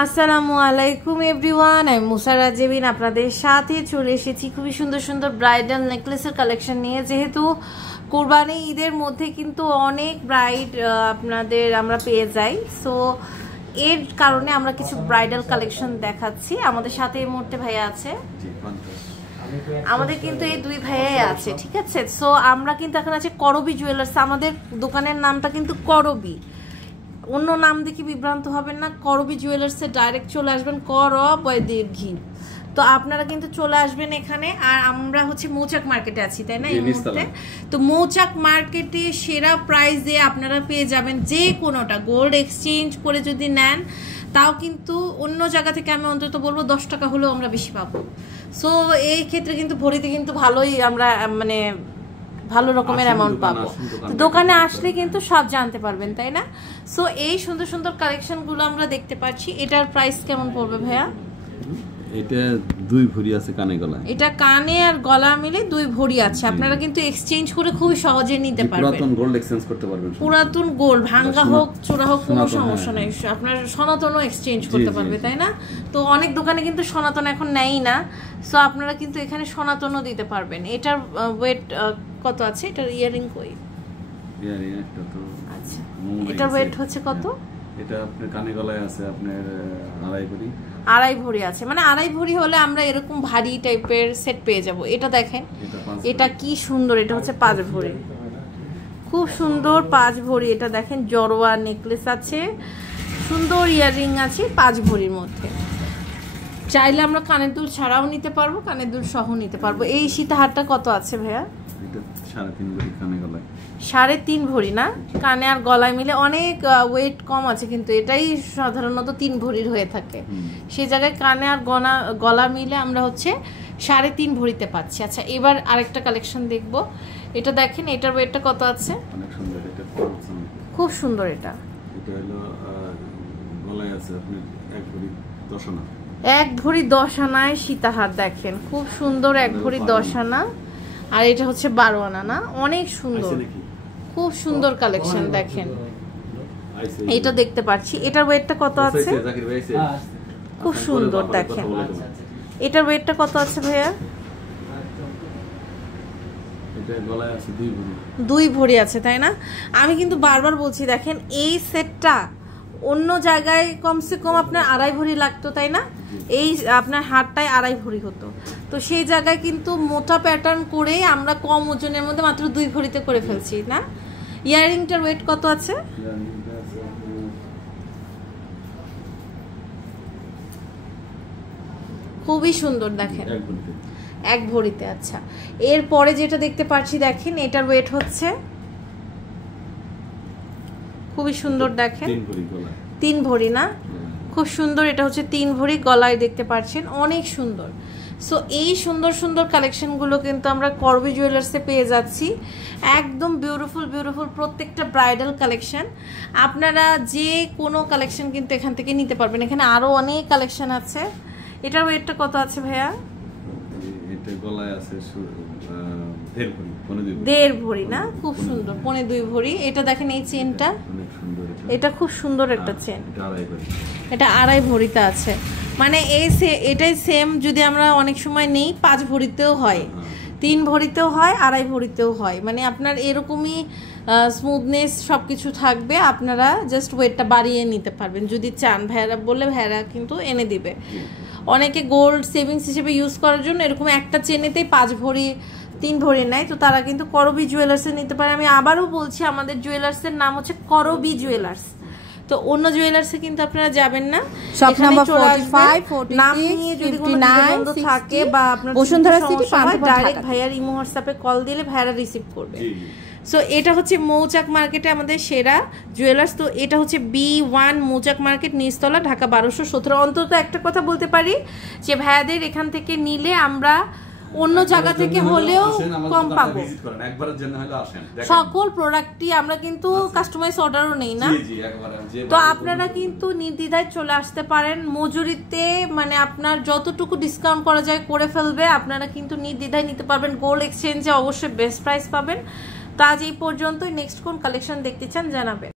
আসসালামু আলাইকুম এভরিওয়ান, আমি মুসারা জেবিন আপনাদের সাথে চলে এসেছি খুবই সুন্দর সুন্দর ব্রাইডাল নেকলেসের কালেকশন নিয়ে। যেহেতু কুরবানি ঈদের মধ্যে কিন্তু অনেক ব্রাইড আপনাদের আমরা পেয়ে যাই, সো এর কারণে আমরা কিছু ব্রাইডাল কালেকশন দেখাচ্ছি। আমাদের সাথে এই মুহূর্তে ভাইয়া আছে, আমাদের কিন্তু এই দুই ভাইয়াই আছে, ঠিক আছে। সো আমরা কিন্তু এখন আছে করবি জুয়েলার্স। আমাদের দোকানের নামটা কিন্তু করবি, অন্য নাম দেখে বিভ্রান্ত হবেন না। করবি জুয়েলার্সে ডাইরেক্ট চলে আসবেন, করবি। তো আপনারা কিন্তু চলে আসবেন এখানে। আর আমরা হচ্ছে মৌচাক মার্কেটে আছি, তাই না এই মুহূর্তে। তো মৌচাক মার্কেটে সেরা প্রাইসে আপনারা পেয়ে যাবেন যে কোনোটা। গোল্ড এক্সচেঞ্জ করে যদি নেন তাও কিন্তু অন্য জায়গা থেকে আমি অন্তত বলবো 10 টাকা হলেও আমরা বেশি পাবো। সো এই ক্ষেত্রে কিন্তু ভরিতে কিন্তু ভালোই আমরা মানে ভালো রকমের অ্যামাউন্ট পাবো। তো দোকানে আসলে কিন্তু সব জানতে পারবেন, তাই না। সো এই সুন্দর সুন্দর কালেকশনগুলো আমরা দেখতে পাচ্ছি। এটার প্রাইস কেমন পড়বে ভাইয়া? এটা 2 ভরি আছে কানে গলায়। এটা কানে আর গলা মিলে 2 ভরি আছে। আপনারা কিন্তু এক্সচেঞ্জ করে খুব সহজে নিতে পারবেন। পুরাতন গোল্ড এক্সচেঞ্জ করতে পারবেন। পুরাতন গোল্ড ভাঙা হোক চোরা হোক কোনো সমস্যা নাই, আপনার সনাতনও এক্সচেঞ্জ করতে পারবে, তাই না। তো অনেক দোকানে কিন্তু সনাতন এখন নেই না, সো আপনারা কিন্তু এখানে সনাতনও দিতে পারবেন। এটার ওয়েট কত আছে? এটার ইয়ারিং কই? ইয়ারিং একটা তো আচ্ছা, এটার ওয়েট হচ্ছে কত? এটা আপনার কানে গলায় আছে আপনার 2.5 ভরি। 2.5 ভরি আছে, মানে 2.5 ভরি হলে আমরা এরকম ভারী টাইপের সেট পেয়ে যাব। এটা দেখেন, এটা কি সুন্দর। এটা হচ্ছে 5 ভরি, খুব সুন্দর 5 ভরি। এটা দেখেন জড়োয়া নেকলেস আছে, সুন্দর ইয়ারিং আছে 5 ভরির মধ্যে। চাইলে আমরা কানের দুল ছাড়াও নিতে পারবো, কানের দুল সহ নিতে পারবো। এই সীতাহারটা কত আছে ভাইয়া? এটা 3.5 ভরি কানে গলায়। 3.5 ভরি না, কানে আর গলায় মিলে অনেক ওয়েট কম আছে, কিন্তু এটাই সাধারণত 3 ভরির হয়ে থাকে। সেই জায়গায় কানে আর গলা মিলে আমরা হচ্ছে 3.5 ভরিতে পাচ্ছি। আচ্ছা, এবার আরেকটা কালেকশন দেখবো। এটা দেখেন, এটার ওয়েটটা কত আছে? অনেক সুন্দর, এটা খুব সুন্দর। এটা হলো গলায় আছে আপনি 1 ভরি 10 আনা। 1 ভরি 10 আনায় সীতাহার দেখেন, খুব সুন্দর। 1 ভরি 10 আনা, আর এটা হচ্ছে 12 আনা না, অনেক সুন্দর, খুব সুন্দর কালেকশন দেখেন। এটা দেখতে পাচ্ছি। এটার ওয়েটটা কত আছে? খুব সুন্দর দেখেন। এটার ওয়েটটা কত আছে ভাইয়া? এটা গলায় আছে 2 ভরি। 2 ভরি আছে, তাই না। আমি কিন্তু বারবার বলছি, দেখেন এই সেটটা অন্য জায়গায় কমসে কম আপনার 2.5 ভরি লাগতো, তাই না। এই আপনার হারটায় 2.5 ভরি হতো। তো সেই জায়গায় কিন্তু মোটা প্যাটার্ন করে আমরা কম ওজনের মধ্যে মাত্র 2 ভরিতে করে ফেলছি না। ইয়ারিংটার ওয়েট কত আছে? খুবই সুন্দর দেখেন, 1 ভরিতে। আচ্ছা, এরপরে যেটা দেখতে পাচ্ছি দেখেন, এটার ওয়েট হচ্ছে খুবই সুন্দর দেখেন, 3 ভরি না, খুব সুন্দর। এটা হচ্ছে 3 ভরি গলায় দেখতে পাচ্ছেন, অনেক সুন্দর। সো এই সুন্দর সুন্দর কালেকশনগুলো কিন্তু আমরা করবি জুয়েলার্সে পেয়ে যাচ্ছি। একদম বিউটিফুল বিউটিফুল প্রত্যেকটা ব্রাইডাল কালেকশন। আপনারা যে কোনো কালেকশন কিন্তু এখান থেকে নিতে পারবেন। এখানে আরো অনেক কালেকশন আছে। এটার ওয়েটটা কত আছে ভাইয়া? এটা গলায় আছে 1.5 ভরি না, খুব সুন্দর 2.5 ভরি। এটা দেখেন এই চেনটা, এটা খুব সুন্দর একটা চেন। এটা 2.5 ভরিতে আছে, মানে এটাই সেম। যদি আমরা অনেক সময় নেই 5 ভরিতেও হয়, 3 ভরিতেও হয়, 2.5 ভরিতেও হয়। মানে আপনার এরকমই স্মুথনেস সবকিছু থাকবে। আপনারা জাস্ট ওয়েটটা বাড়িয়ে নিতে পারবেন যদি চান। ভাইয়ারা বললে ভাইয়ারা কিন্তু এনে দিবে। অনেকে গোল্ড সেভিংস হিসেবে ইউজ করার জন্য এরকম একটা চেনেতেই 5 ভরি 3 ভরি নাই, তো তারা কিন্তু করবি জুয়েলার্সে নিতে পারে। আমি আবারও বলছি, আমাদের জুয়েলার্সের নাম হচ্ছে করবি জুয়েলার্স। তো অন্য জুয়েলার্সে কিন্তু আপনারা যাবেন না। শপ নাম্বার 45 নাম নিয়ে যদি কোনো দ্বিধাদ্বন্দ্ব থাকে বা আপনার বসুন্ধরা সিটি ডাইরেক্ট ভাইয়ার ইমো হোয়াটসঅ্যাপে কল দিলে ভাইয়ারা রিসিভ করবে। সো এটা হচ্ছে মৌচাক মার্কেটে আমাদের সেরা জুয়েলার্স। তো এটা হচ্ছে B1 মৌচাক মার্কেট, নিচতলা, ঢাকা 1217। অন্তত একটা কথা বলতে পারি যে ভাইয়াদের এখান থেকে নিলে আমরা অন্য জায়গা থেকে হলেও কম পাবো। সকল প্রোডাক্টই আমরা কিন্তু কাস্টমাইজ অর্ডারও নেই না, তো আপনারা কিন্তু নির্দ্বিধায় চলে আসতে পারেন। মজুরিতে মানে আপনার যতটুকু ডিসকাউন্ট করা যায় করে ফেলবে। আপনারা কিন্তু নির্দ্বিধায় নিতে পারবেন। গোল্ড এক্সচেঞ্জে অবশ্যই বেস্ট প্রাইস পাবেন। তো আজ এই পর্যন্তই। নেক্সট কোন কালেকশন দেখতে চান জানাবেন।